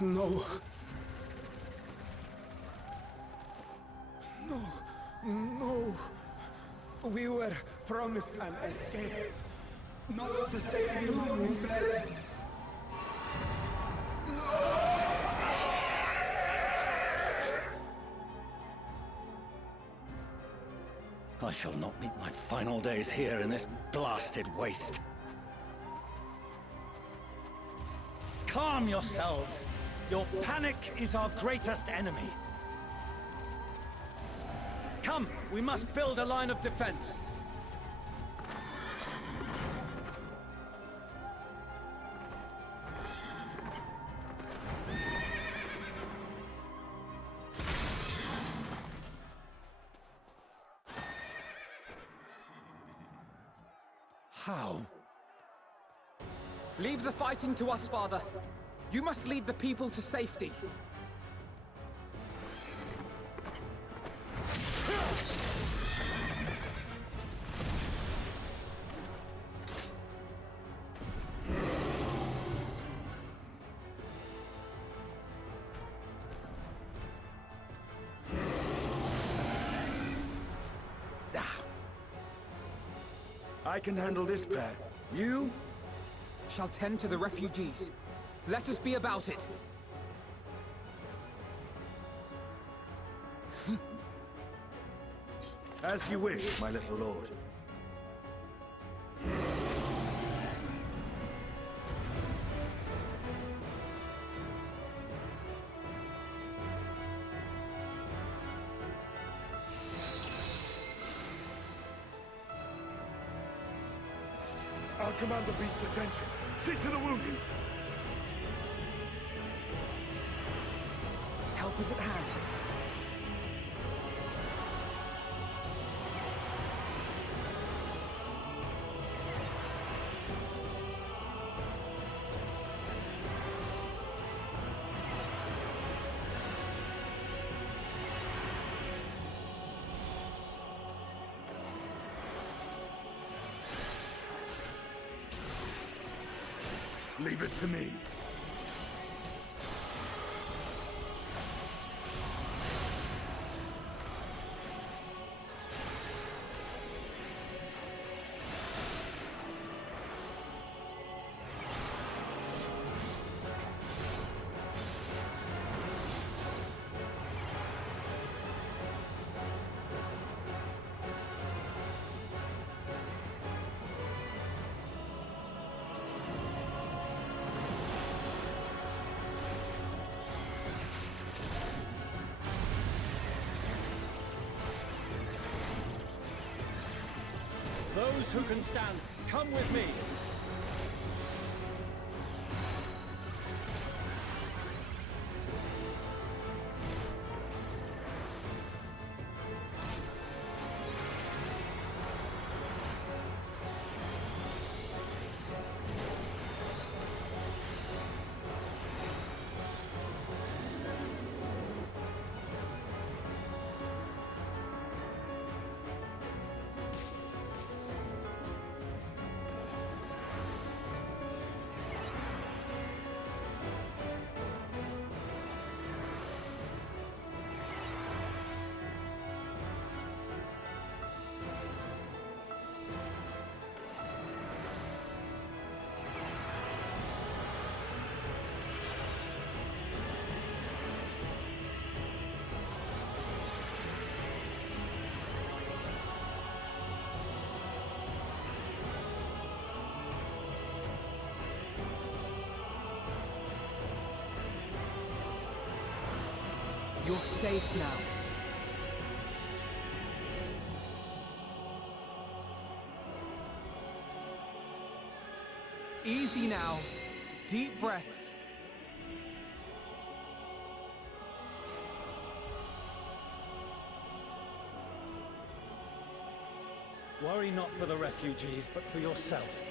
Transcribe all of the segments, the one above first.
No. No. No. We were promised an escape. Not the same doom we fled. I shall not meet my final days here in this blasted waste. Calm yourselves! Your panic is our greatest enemy. Come, we must build a line of defense. How? Leave the fighting to us, Father. You must lead the people to safety. I can handle this pair. You shall tend to the refugees. Let us be about it. As you wish, my little lord. I'll command the beast's attention. See to the wounded. Help is at hand. Leave it to me. Those who can stand, come with me! You're safe now. Easy now. Deep breaths. Worry not for the refugees, but for yourself.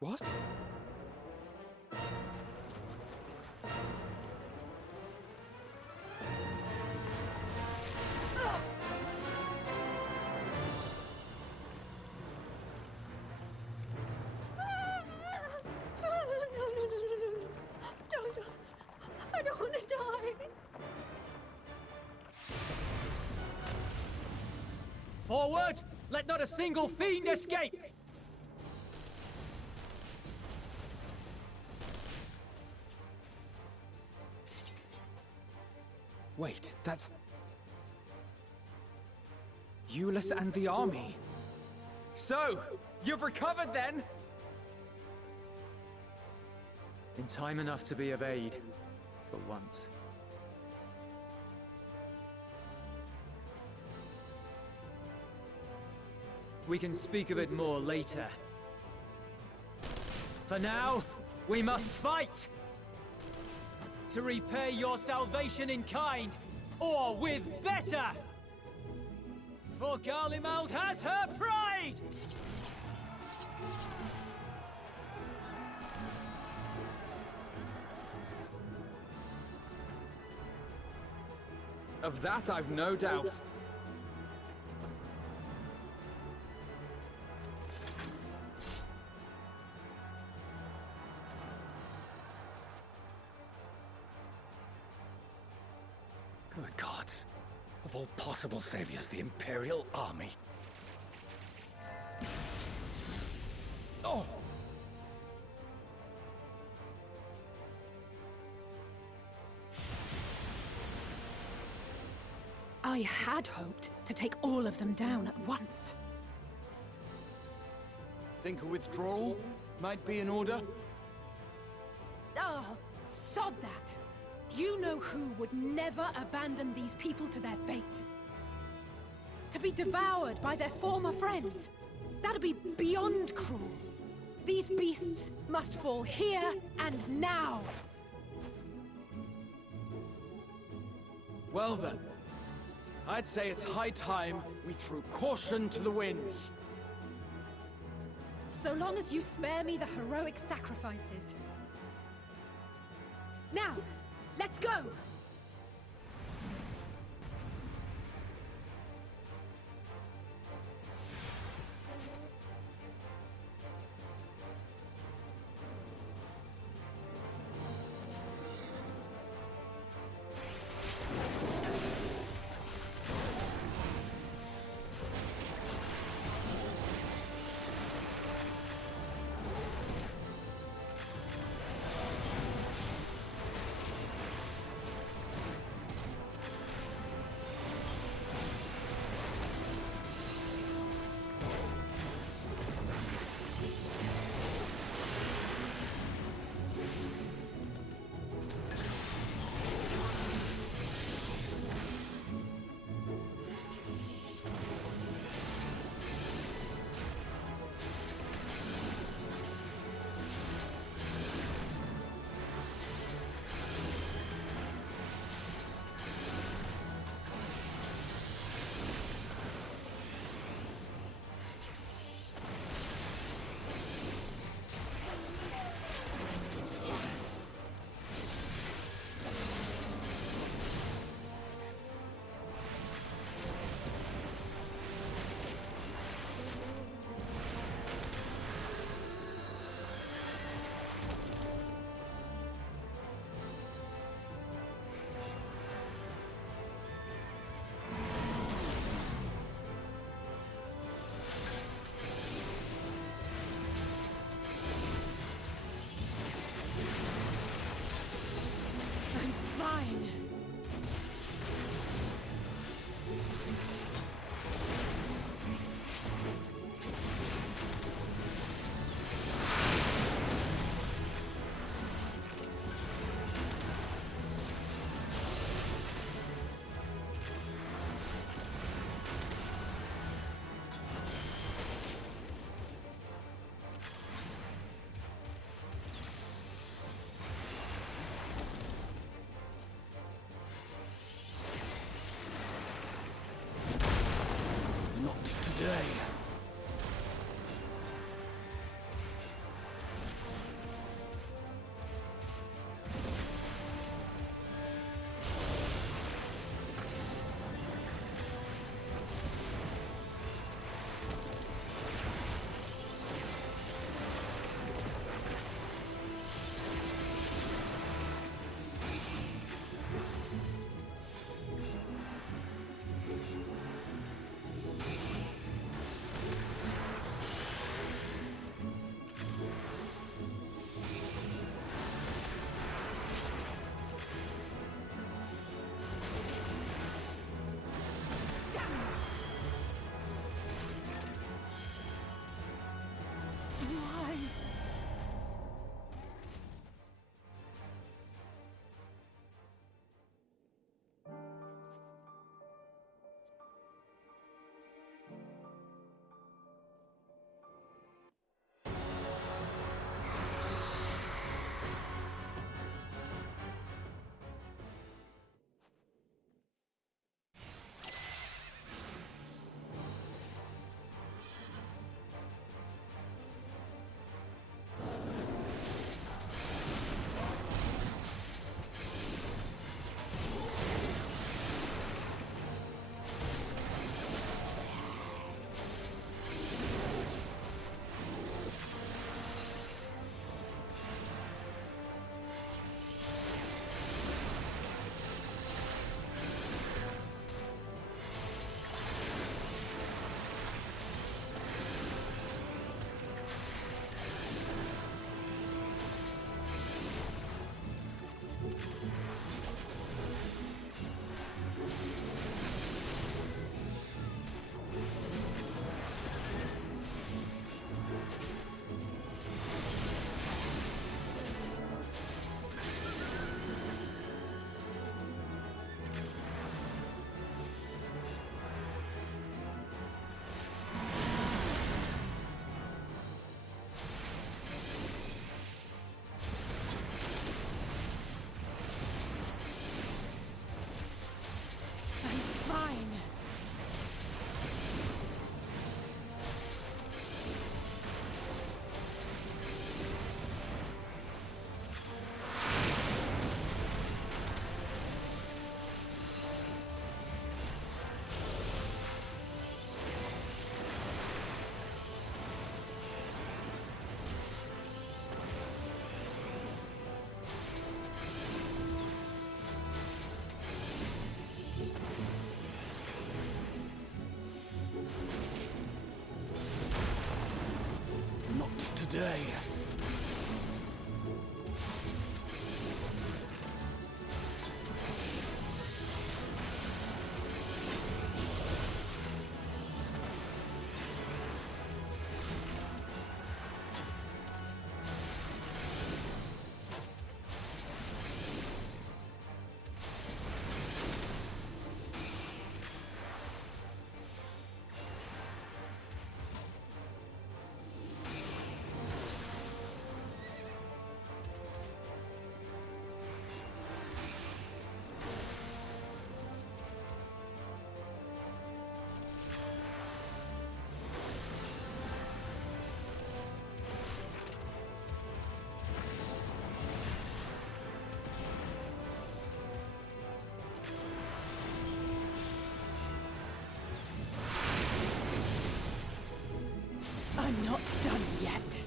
What? No. Don't. I don't want to die. Forward! Let not a single fiend escape! Wait, that's... Euless and the army. So, you've recovered then? In time enough to be of aid, for once. We can speak of it more later. For now, we must fight! To repay your salvation in kind, or with better! For Garlemald has her pride! Of that I've no doubt. Good gods. Of all possible saviors, the Imperial Army. Oh! I had hoped to take all of them down at once. Think a withdrawal might be in order? Oh, sod that. You know who would never abandon these people to their fate. To be devoured by their former friends. That'd be beyond cruel. These beasts must fall here and now. Well then, I'd say it's high time we threw caution to the winds. So long as you spare me the heroic sacrifices. Now, let's go! Not today. I'm not done yet.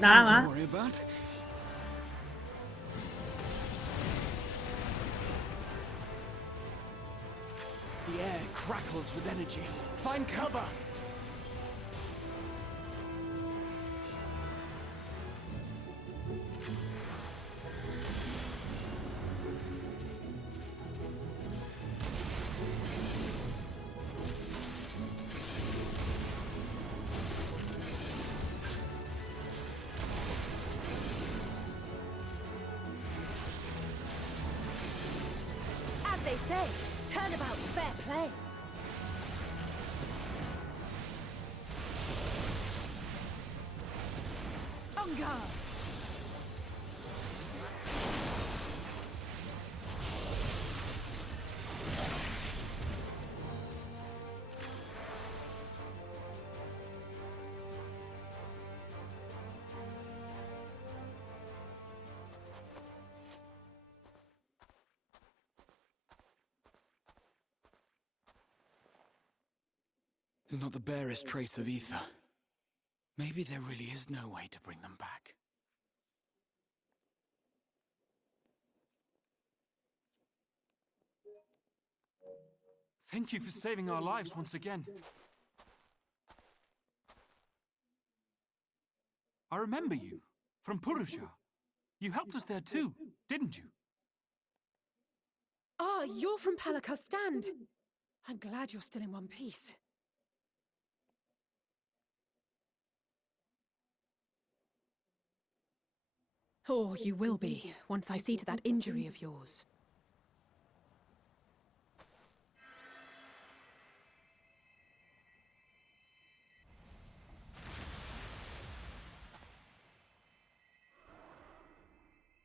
Nothing to worry about. The air crackles with energy. Find cover! As they say, turnabout's fair play. On guard. There's not the barest trace of ether. Maybe there really is no way to bring them back. Thank you for saving our lives once again. I remember you, from Purusha. You helped us there too, didn't you? Ah, you're from Palaka's stand. I'm glad you're still in one piece. Or you will be, once I see to that injury of yours.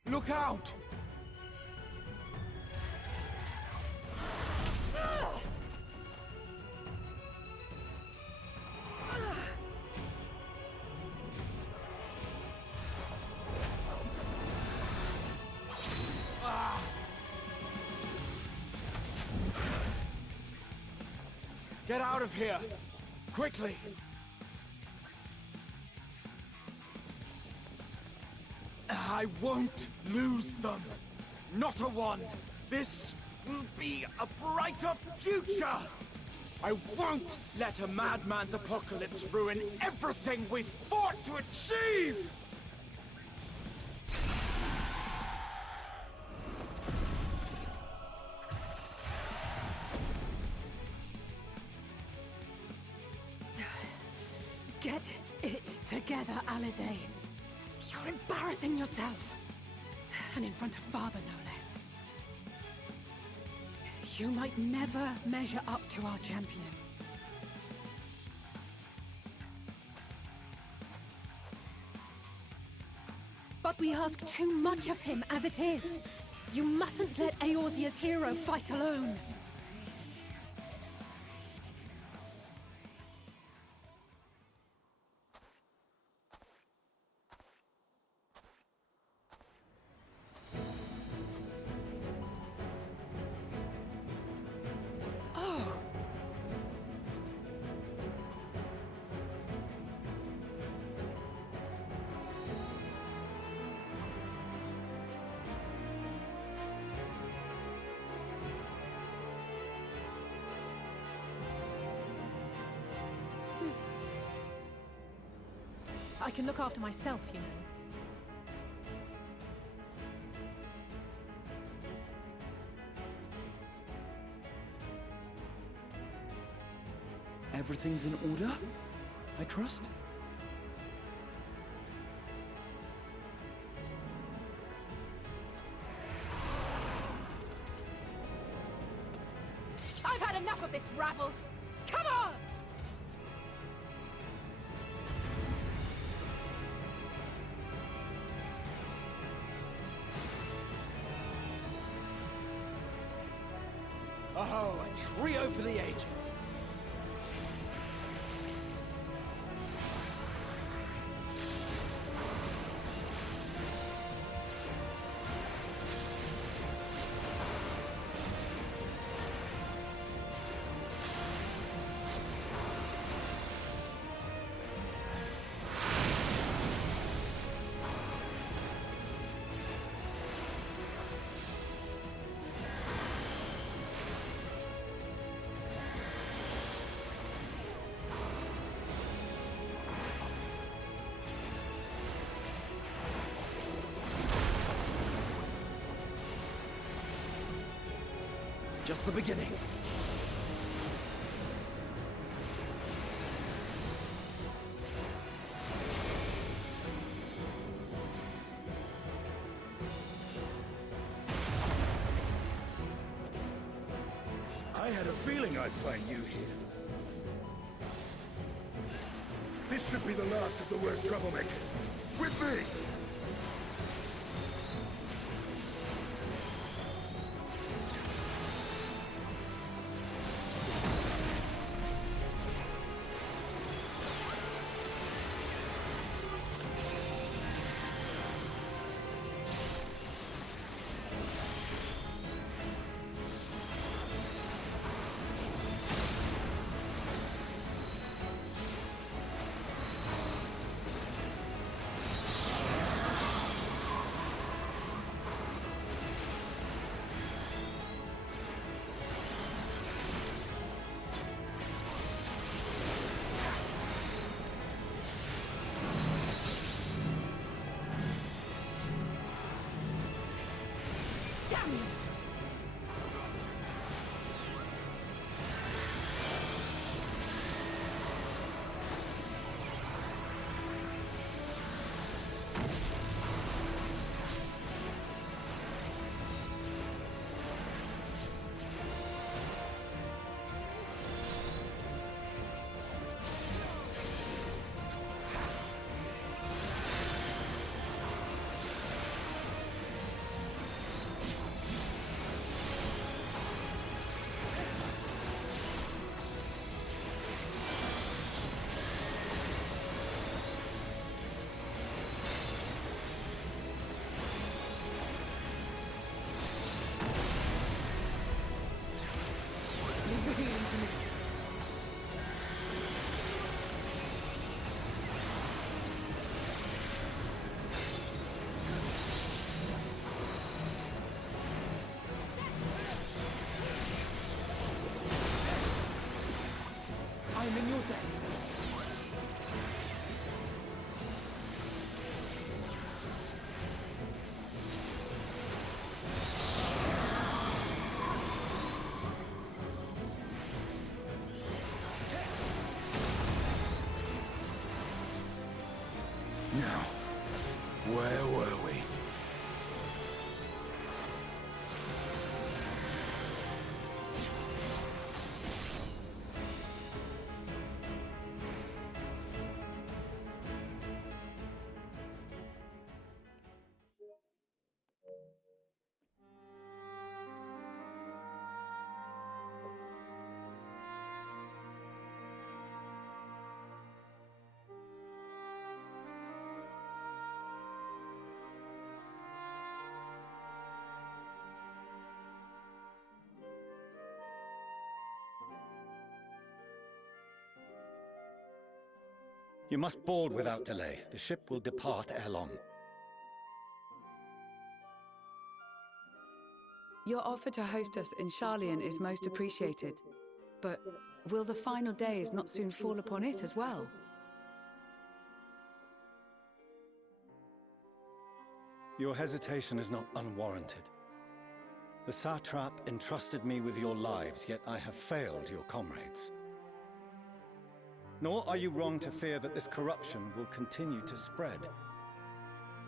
Look out! Get out of here! Quickly! I won't lose them. Not a one. This will be a brighter future. I won't let a madman's apocalypse ruin everything we've fought to achieve! Get it together, Alizé. You're embarrassing yourself. And in front of Father, no less. You might never measure up to our champion. But but we ask too much of him as it is. You mustn't let Eorzea's hero fight alone. Oh. I can look after myself, you know. Everything's in order, I trust? I've had enough of this rabble! Come on! Oh, a trio for the ages. Just the beginning. I had a feeling I'd find you here. This should be the last of the worst troublemakers. With me! I'm in your debt. Now, where were we? You must board without delay. The ship will depart ere long. Your offer to host us in Sharlayan is most appreciated. But will the final days not soon fall upon it as well? Your hesitation is not unwarranted. The satrap entrusted me with your lives, yet I have failed your comrades. Nor are you wrong to fear that this corruption will continue to spread.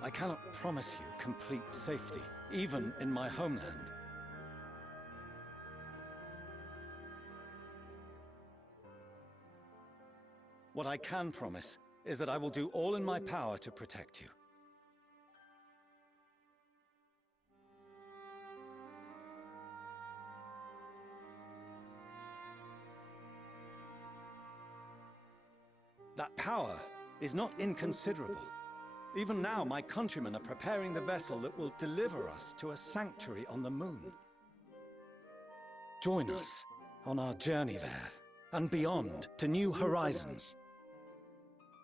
I cannot promise you complete safety, even in my homeland. What I can promise is that I will do all in my power to protect you. That power is not inconsiderable. Even now, my countrymen are preparing the vessel that will deliver us to a sanctuary on the moon. Join us on our journey there, and beyond, to new horizons.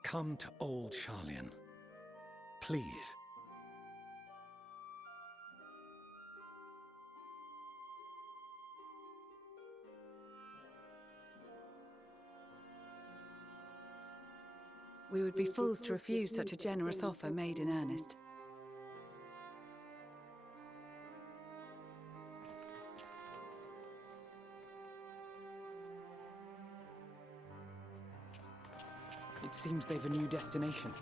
Come to old Sharlayan. Please. We would be fools to refuse such a generous offer made in earnest. It seems they've a new destination.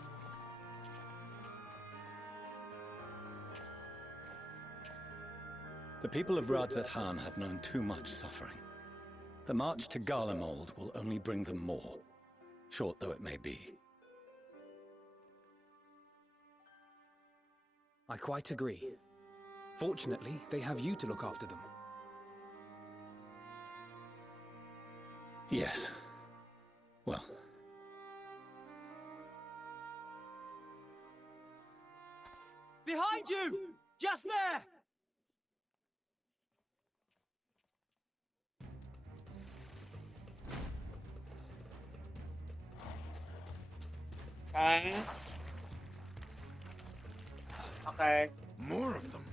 The people of Radzat-Han have known too much suffering. The march to Garlemald will only bring them more, short though it may be. I quite agree. Fortunately, they have you to look after them. Yes. Well. Behind you! Just there! Okay. More of them.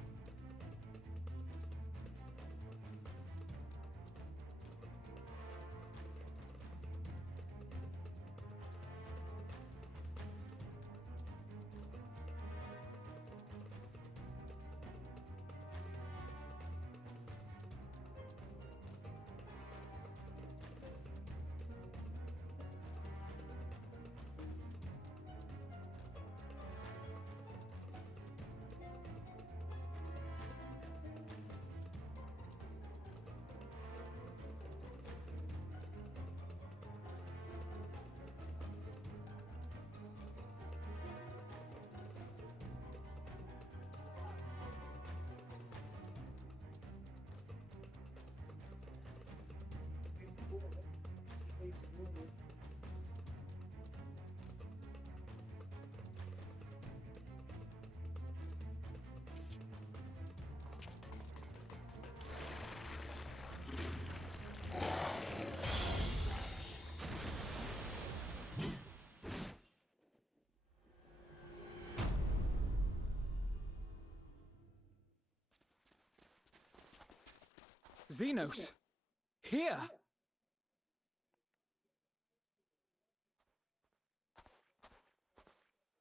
Xenos! Here!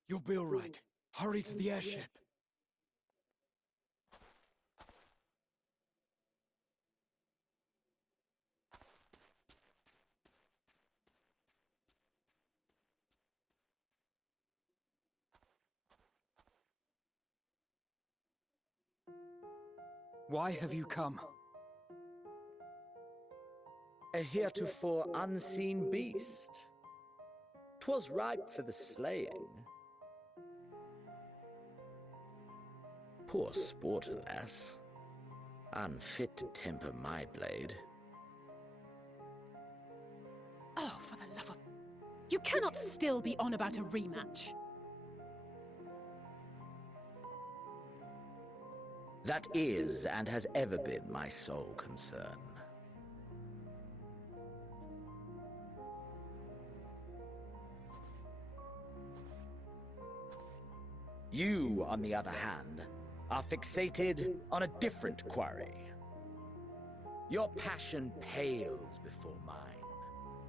You'll be all right. Hurry to the airship. Why have you come? A heretofore unseen beast. 'Twas ripe for the slaying. Poor sport, alas. Unfit to temper my blade. Oh, for the love of... You cannot still be on about a rematch. That is, and has ever been, my sole concern. You, on the other hand, are fixated on a different quarry. Your passion pales before mine,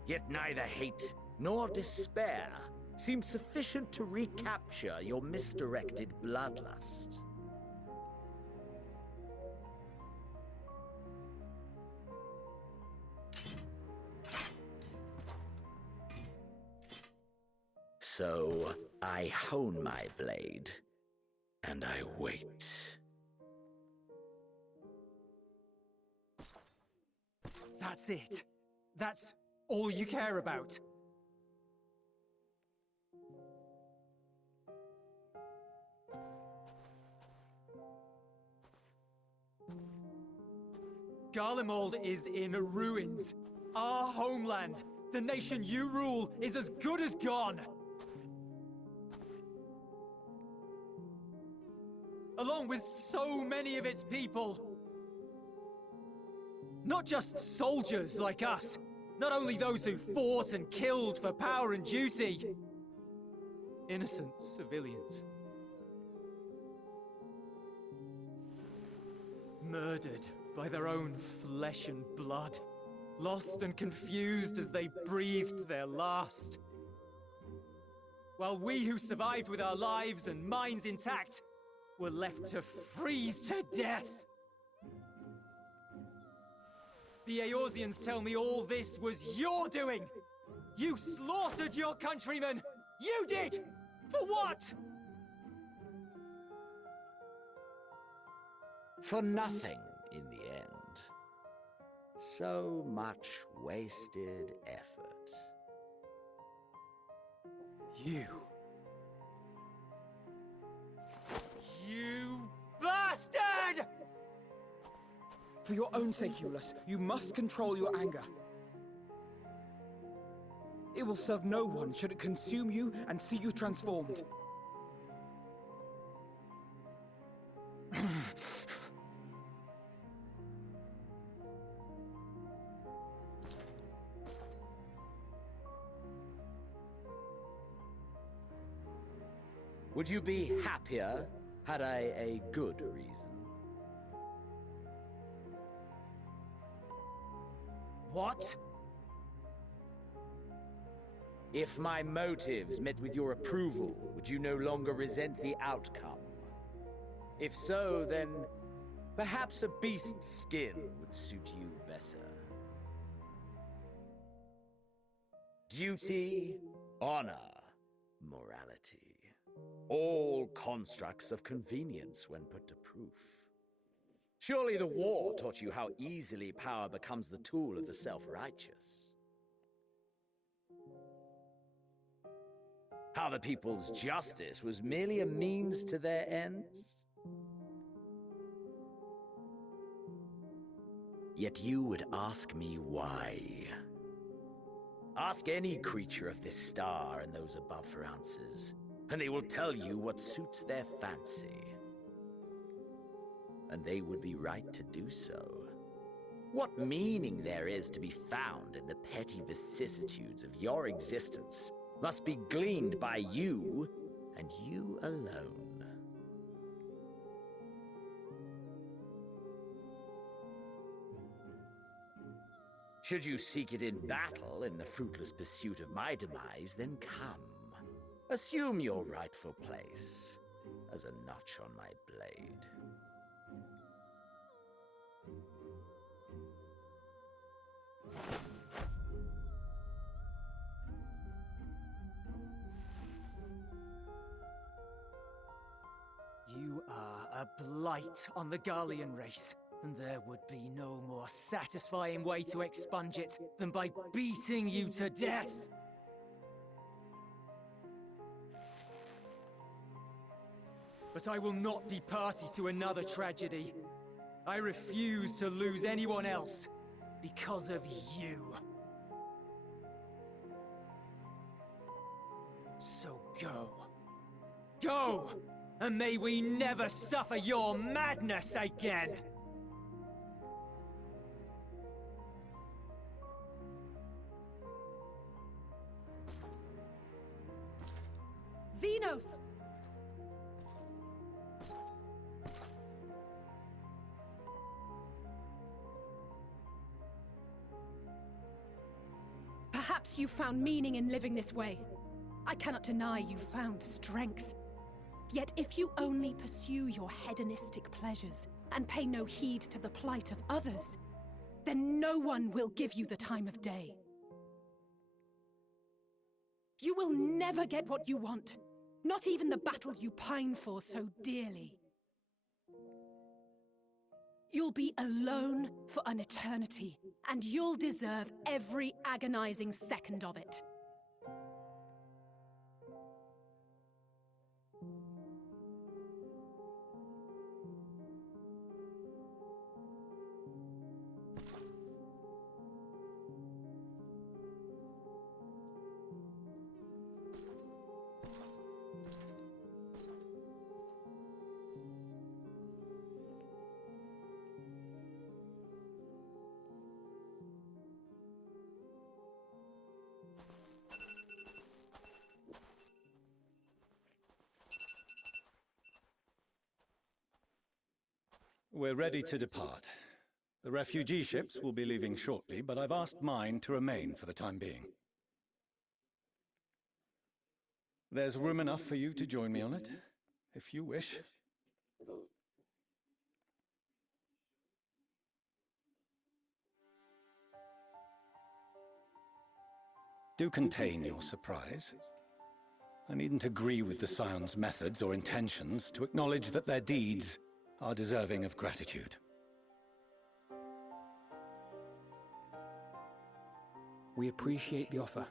yet neither hate nor despair seems sufficient to recapture your misdirected bloodlust. So, I hone my blade, and I wait. That's it. That's all you care about. Garlemald is in ruins. Our homeland, the nation you rule, is as good as gone. Along with so many of its people. Not just soldiers like us. Not only those who fought and killed for power and duty. Innocent civilians. Murdered by their own flesh and blood. Lost and confused as they breathed their last. While we who survived with our lives and minds intact were left to freeze to death. The Eorzeans tell me all this was your doing! You slaughtered your countrymen! You did! For what? For nothing, in the end. So much wasted effort. You bastard! For your own sake, Eulus, you must control your anger. It will serve no one should it consume you and see you transformed. Would you be happier had I a good reason? What? If my motives met with your approval, would you no longer resent the outcome? If so, then perhaps a beast's skin would suit you better. Duty, honor, morality. All constructs of convenience when put to proof. Surely the war taught you how easily power becomes the tool of the self-righteous. How the people's justice was merely a means to their ends. Yet you would ask me why. Ask any creature of this star and those above for answers, and they will tell you what suits their fancy. And they would be right to do so. What meaning there is to be found in the petty vicissitudes of your existence must be gleaned by you, and you alone. Should you seek it in battle in the fruitless pursuit of my demise, then come. Assume your rightful place as a notch on my blade. You are a blight on the Garlean race, and there would be no more satisfying way to expunge it than by beating you to death. But I will not be party to another tragedy. I refuse to lose anyone else because of you. So go. Go! And may we never suffer your madness again! Xenos! Perhaps you found meaning in living this way. I cannot deny you found strength. Yet if you only pursue your hedonistic pleasures and pay no heed to the plight of others, then no one will give you the time of day. You will never get what you want, not even the battle you pine for so dearly. You'll be alone for an eternity, and you'll deserve every agonizing second of it. We're ready to depart. The refugee ships will be leaving shortly, but I've asked mine to remain for the time being. There's room enough for you to join me on it, if you wish. Do contain your surprise. I needn't agree with the Scion's methods or intentions to acknowledge that their deeds are deserving of gratitude. We appreciate the offer.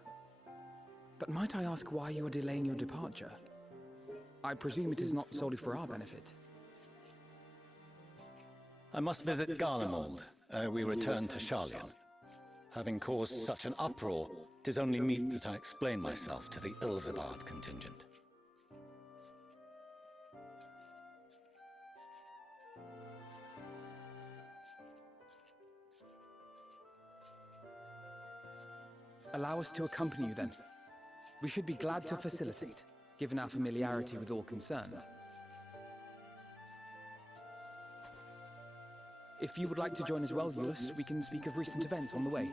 But might I ask why you are delaying your departure? I presume it is not solely for our benefit. I must visit Garlemald ere we return to Sharlayan. Having caused such an uproar, 'tis only meet that I explain myself to the Ilzabard contingent. Allow us to accompany you then. We should be glad to facilitate, given our familiarity with all concerned. If you would like to join as well, Euless, we can speak of recent events on the way.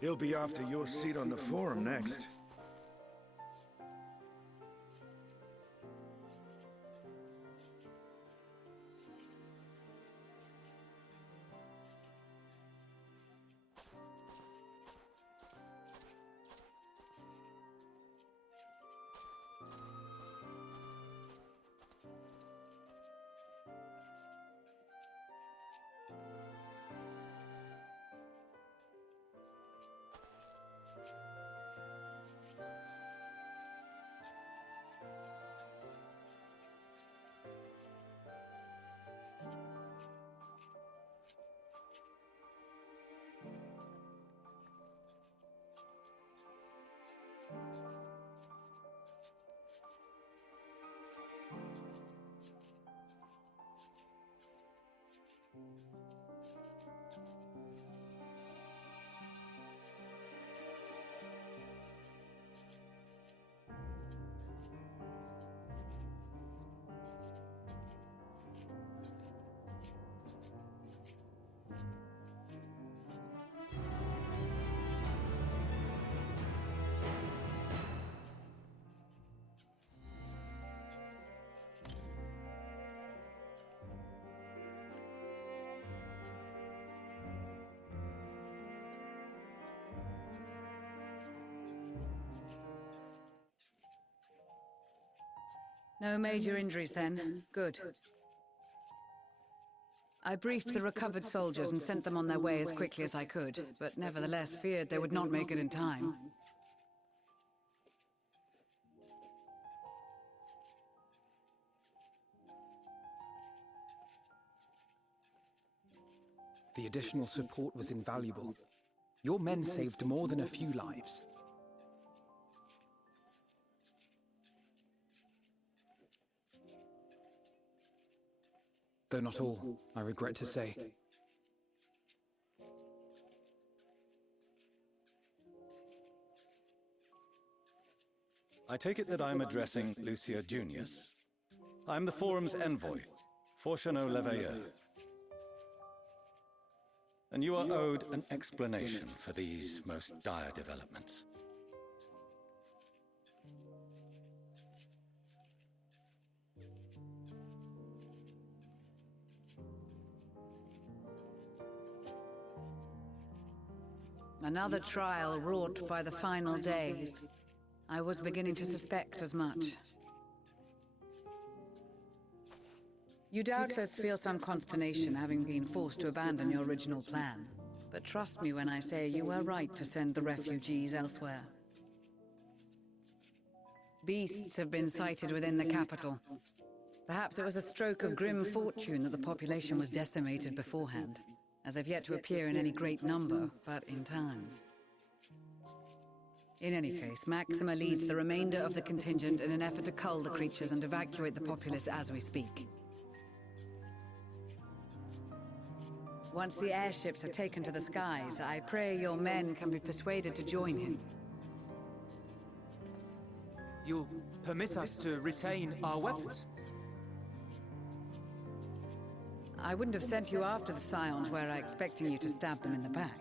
He'll be after your seat on the forum next. No major injuries then. Good. I briefed the recovered soldiers and sent them on their way as quickly as I could, but nevertheless feared they would not make it in time. The additional support was invaluable. Your men saved more than a few lives. Though not all, I regret to say. I take it that I'm addressing Lucia Junius. I'm the Forum's envoy, Forchano Leveilleur. And you are owed an explanation for these most dire developments. Another trial wrought by the final days. I was beginning to suspect as much. You doubtless feel some consternation having been forced to abandon your original plan. But trust me when I say you were right to send the refugees elsewhere. Beasts have been sighted within the capital. Perhaps it was a stroke of grim fortune that the population was decimated beforehand, as they've yet to appear in any great number, but in time. In any case, Maxima leads the remainder of the contingent in an effort to cull the creatures and evacuate the populace as we speak. Once the airships are taken to the skies, I pray your men can be persuaded to join him. You'll permit us to retain our weapons? I wouldn't have sent you after the Scions were I expecting you to stab them in the back.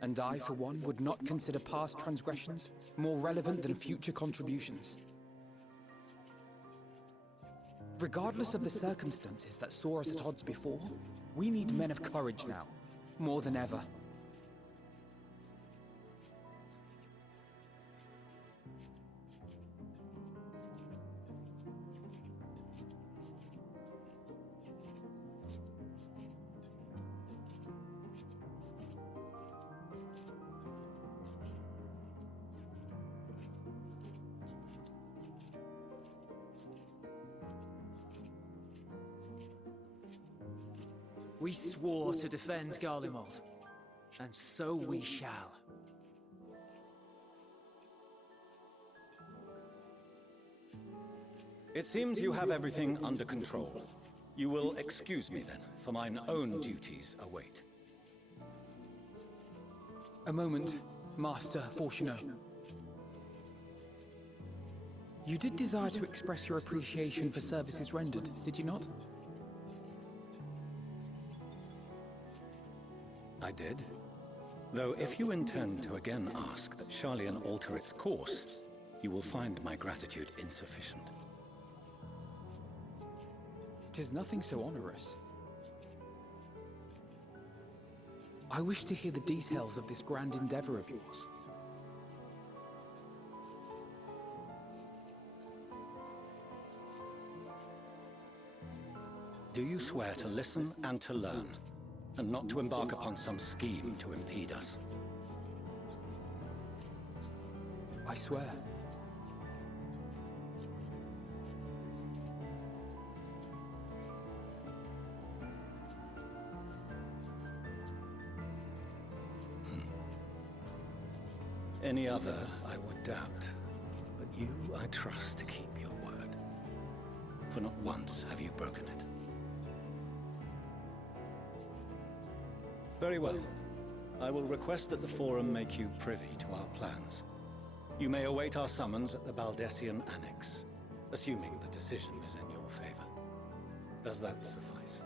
And I, for one, would not consider past transgressions more relevant than future contributions. Regardless of the circumstances that saw us at odds before, we need men of courage now, more than ever. We swore to defend Garlemald, and so we shall. It seems you have everything under control. You will excuse me then, for mine own duties await. A moment, Master Forchano. You did desire to express your appreciation for services rendered, did you not? I did. Though if you intend to again ask that Charlian alter its course, you will find my gratitude insufficient. 'Tis nothing so onerous. I wish to hear the details of this grand endeavor of yours. Do you swear to listen and to learn, and not to embark upon some scheme to impede us? I swear. Any other, I would doubt. But you, I trust to keep your word. For not once have you broken it. Very well. I will request that the Forum make you privy to our plans. You may await our summons at the Baldessian Annex, assuming the decision is in your favor. Does that suffice?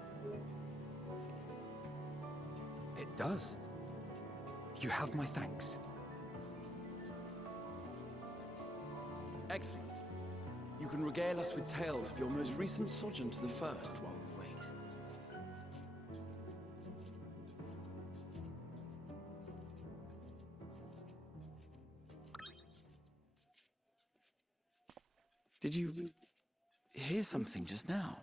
It does. You have my thanks. Excellent. You can regale us with tales of your most recent sojourn to the First while we wait. Did you hear something just now?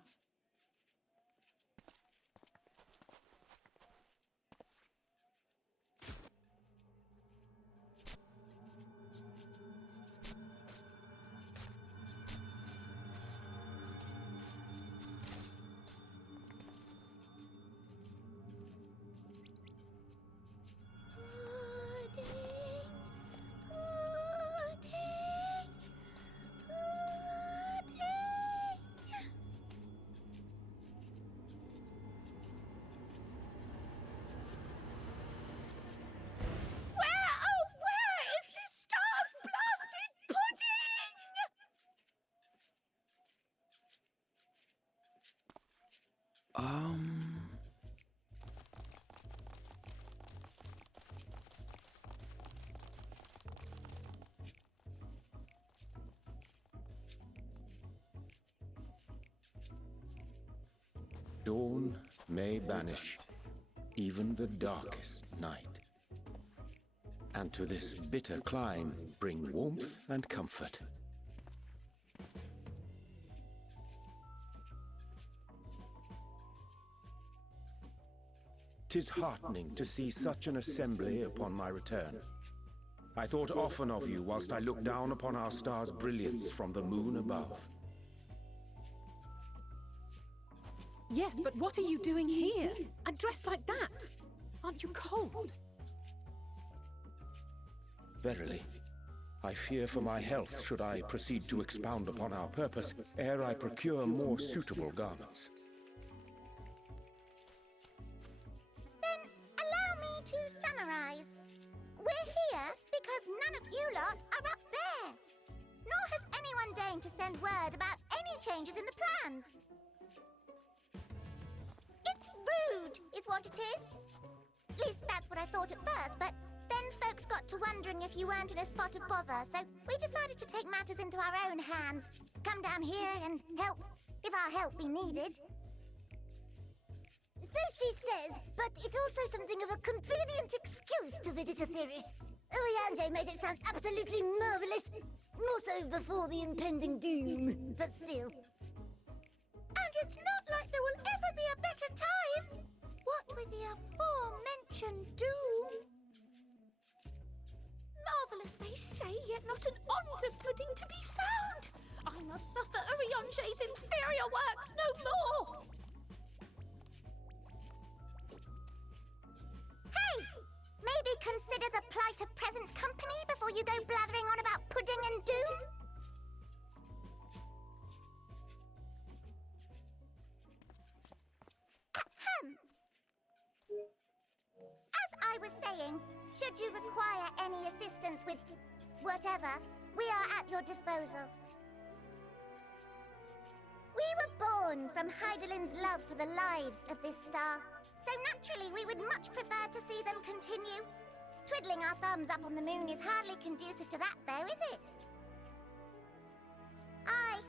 Dawn may banish even the darkest night, and to this bitter clime bring warmth and comfort. 'Tis heartening to see such an assembly upon my return. I thought often of you whilst I looked down upon our star's brilliance from the moon above. Yes, but what are you doing here? And dressed like that? Aren't you cold? Verily, I fear for my health should I proceed to expound upon our purpose, ere I procure more suitable garments. Then allow me to summarize. We're here because none of you lot are up there. Nor has anyone deigned to send word about any changes in the plans. It's rude, is what it is. At least that's what I thought at first, but then folks got to wondering if you weren't in a spot of bother, so we decided to take matters into our own hands. Come down here and help, if our help be needed. So she says, but it's also something of a convenient excuse to visit Atheris. Oriange made it sound absolutely marvelous, more so before the impending doom, but still. And it's not like there will ever be a better time. What with the aforementioned doom? Marvellous, they say, yet not an ounce of pudding to be found. I must suffer Oriange's inferior works no more. Hey! Maybe consider the plight of present company before you go blathering on about pudding and doom? Ahem. As I was saying, should you require any assistance with whatever, we are at your disposal. We were born from Heidelin's love for the lives of this star, so naturally we would much prefer to see them continue. Twiddling our thumbs up on the moon is hardly conducive to that, though, is it? Aye,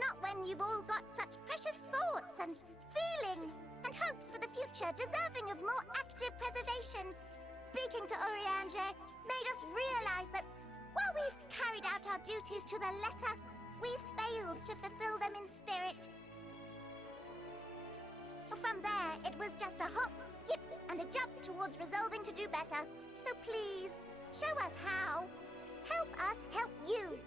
not when you've all got such precious thoughts and feelings and hopes for the future deserving of more active preservation. Speaking to Oriange made us realize that while we've carried out our duties to the letter, we've failed to fulfill them in spirit. From there, it was just a hop, skip, and a jump towards resolving to do better. So please, show us how. Help us help you.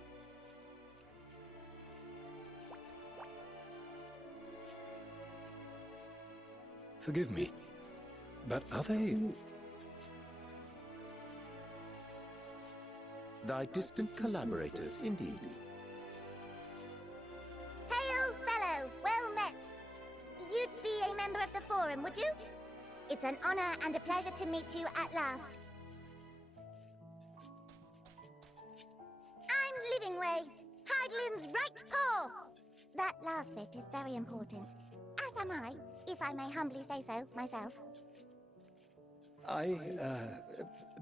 Forgive me, but are they... Thy distant collaborators, indeed. Hail, fellow! Well met! You'd be a member of the Forum, would you? It's an honor and a pleasure to meet you at last. I'm Livingway, Heidelin's right paw! That last bit is very important. As am I, if I may humbly say so myself. I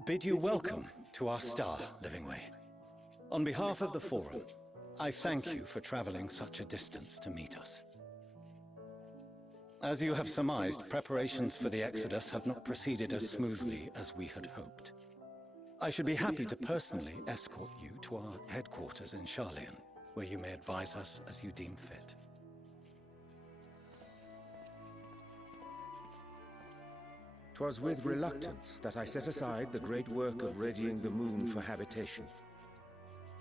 bid you welcome to our star, Livingway. On behalf of the Forum, I thank you for traveling such a distance to meet us. As you have surmised, preparations for the Exodus have not proceeded as smoothly as we had hoped. I should be happy to personally escort you to our headquarters in Sharlayan, where you may advise us as you deem fit. 'Twas with reluctance that I set aside the great work of readying the moon for habitation.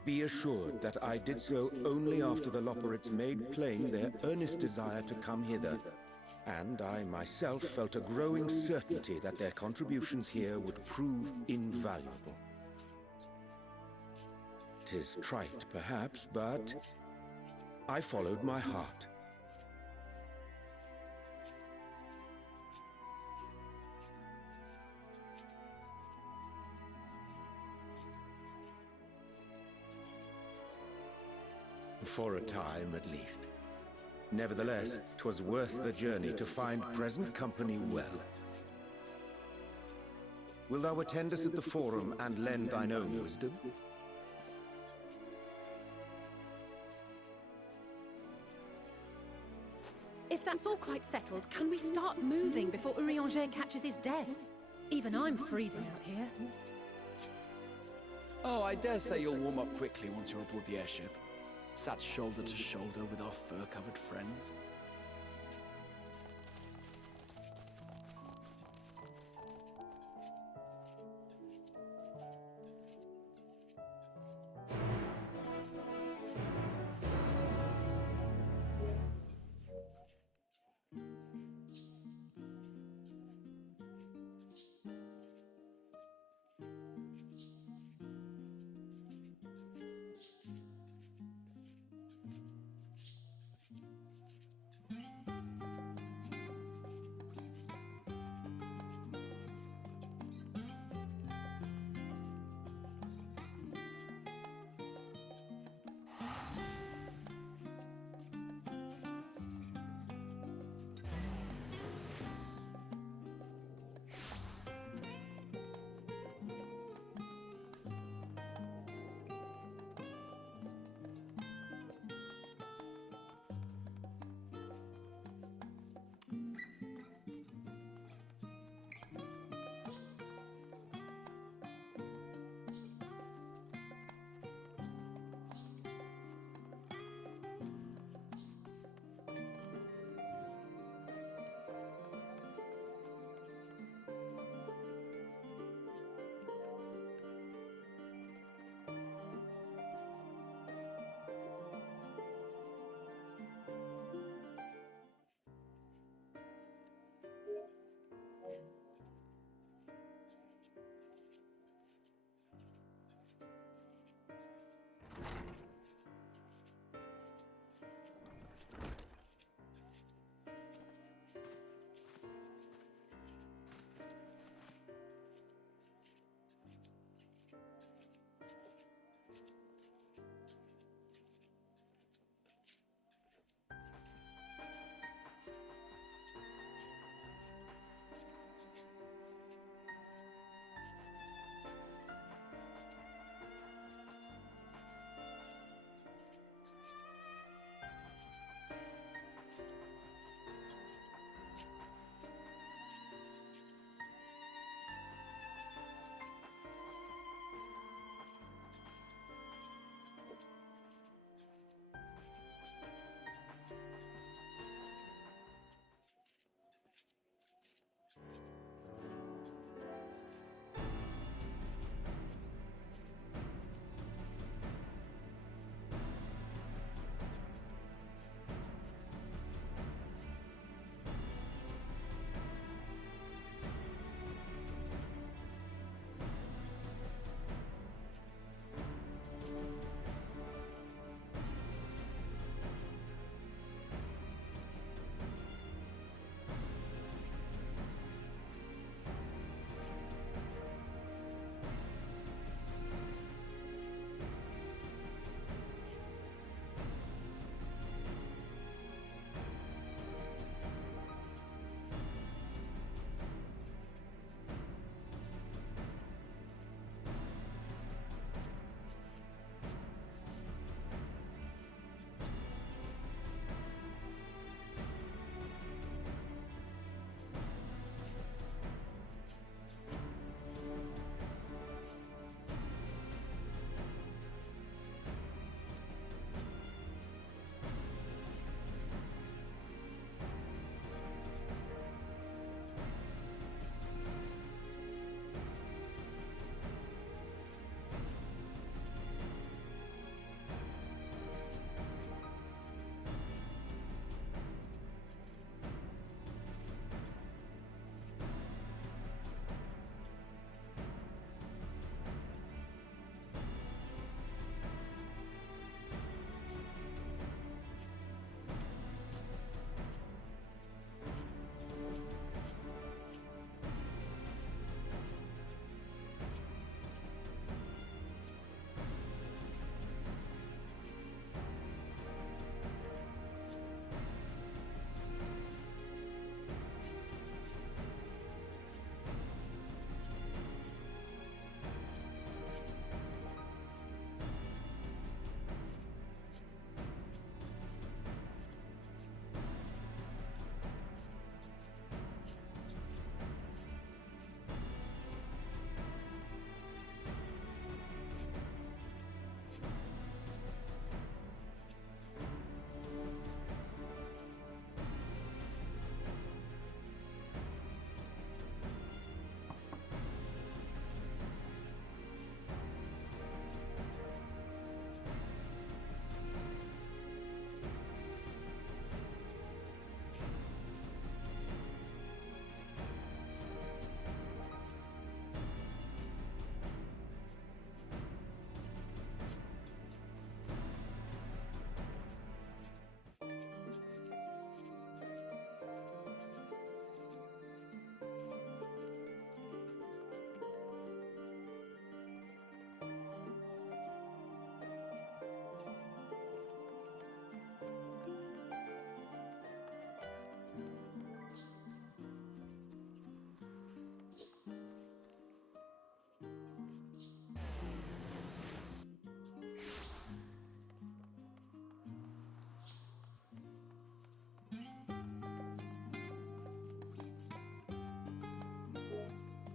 Be assured that I did so only after the Loperites made plain their earnest desire to come hither, and I myself felt a growing certainty that their contributions here would prove invaluable. 'Tis trite, perhaps, but I followed my heart. For a time, at least. Nevertheless, 'twas worth the journey to find present company well. Wilt thou attend us at the Forum and lend thine own wisdom? If If that's all quite settled, can we start moving before Urianger catches his death? Even I'm freezing out here. Oh, I dare say you'll warm up quickly once you're aboard the airship. Sat shoulder to shoulder with our fur-covered friends.